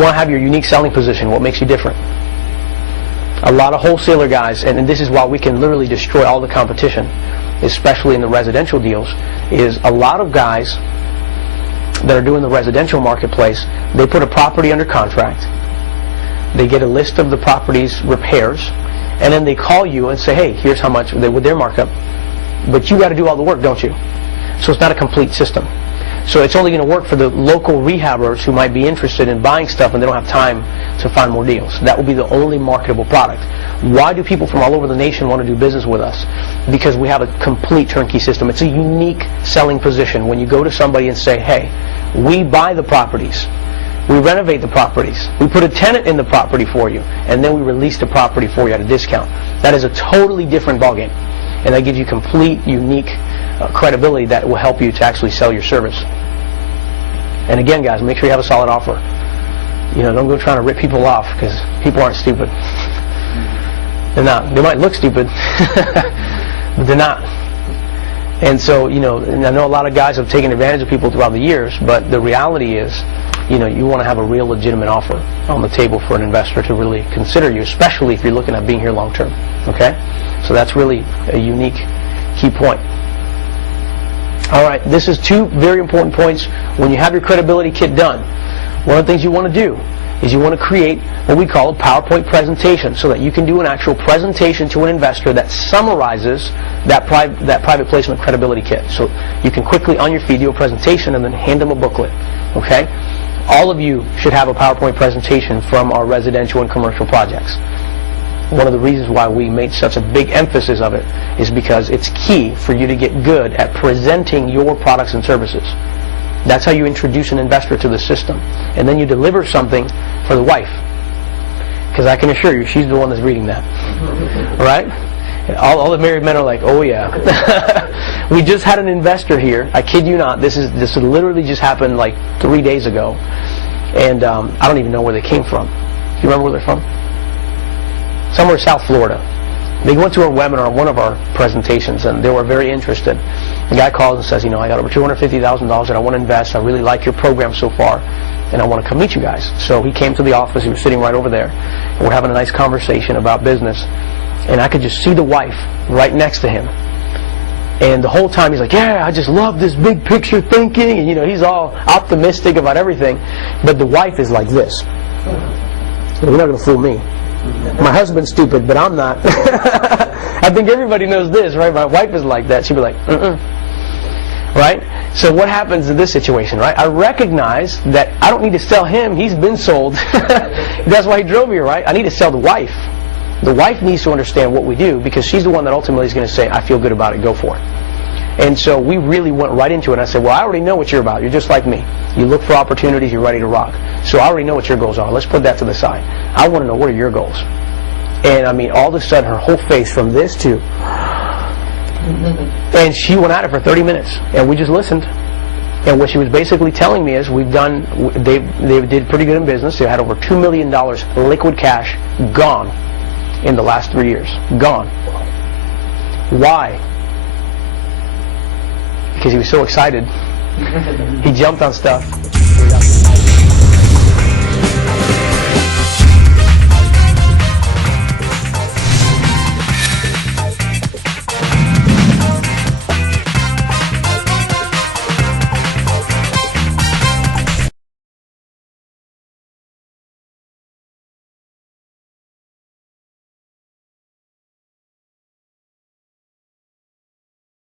want to have your unique selling position. What makes you different? A lot of wholesaler guys, and this is why we can literally destroy all the competition, especially in the residential deals, is a lot of guys that are doing the residential marketplace, they put a property under contract, they get a list of the property's repairs, and then they call you and say, hey, here's how much, with their markup, but you got to do all the work, don't you? So it's not a complete system. So it's only going to work for the local rehabbers who might be interested in buying stuff and they don't have time to find more deals. That will be the only marketable product. Why do people from all over the nation want to do business with us? Because we have a complete turnkey system. It's a unique selling position when you go to somebody and say, hey, we buy the properties, we renovate the properties, we put a tenant in the property for you, and then we release the property for you at a discount. That is a totally different ballgame, and that gives you complete, unique credibility that will help you to actually sell your service. And again, guys, make sure you have a solid offer. You know, don't go trying to rip people off, because people aren't stupid. They're not. They might look stupid, but they're not. And so, you know, and I know a lot of guys have taken advantage of people throughout the years, but the reality is, you know, you want to have a real legitimate offer on the table for an investor to really consider you, especially if you're looking at being here long term. Okay? So that's really a unique key point. All right, this is two very important points. When you have your credibility kit done, one of the things you want to do is you want to create what we call a PowerPoint presentation, so that you can do an actual presentation to an investor that summarizes that private placement credibility kit. So you can quickly, on your feed, do a presentation and then hand them a booklet. Okay? All of you should have a PowerPoint presentation from our residential and commercial projects. One of the reasons why we made such a big emphasis of it is because it's key for you to get good at presenting your products and services. That's how you introduce an investor to the system. And then you deliver something for the wife. Because I can assure you, she's the one that's reading that. Right? All the married men are like, oh yeah. We just had an investor here. I kid you not. This literally just happened like 3 days ago. And I don't even know where they came from. Do you remember where they're from? Somewhere in South Florida. They went to a webinar on one of our presentations, and they were very interested. The guy calls and says, you know, I got over $250,000 that I want to invest. I really like your program so far, and I want to come meet you guys. So he came to the office. He was sitting right over there, and we're having a nice conversation about business. And I could just see the wife right next to him. And the whole time he's like, yeah, I just love this big picture thinking. And, you know, he's all optimistic about everything. But the wife is like this. You're not going to fool me. My husband's stupid, but I'm not. I think everybody knows this, right? My wife is like that. She'd be like, right? So what happens in this situation, right? I recognize that I don't need to sell him. He's been sold. That's why he drove here, right? I need to sell the wife. The wife needs to understand what we do, because she's the one that ultimately is going to say, I feel good about it, go for it. And so we really went right into it. I said, well, I already know what you're about. You're just like me. You look for opportunities, you're ready to rock. So I already know what your goals are. Let's put that to the side. I want to know, what are your goals? And I mean, all of a sudden, her whole face from this to... And she went at it for 30 minutes. And we just listened. And what she was basically telling me is, they did pretty good in business. They had over $2 million liquid cash gone in the last 3 years. Gone. Why? Because he was so excited. He jumped on stuff.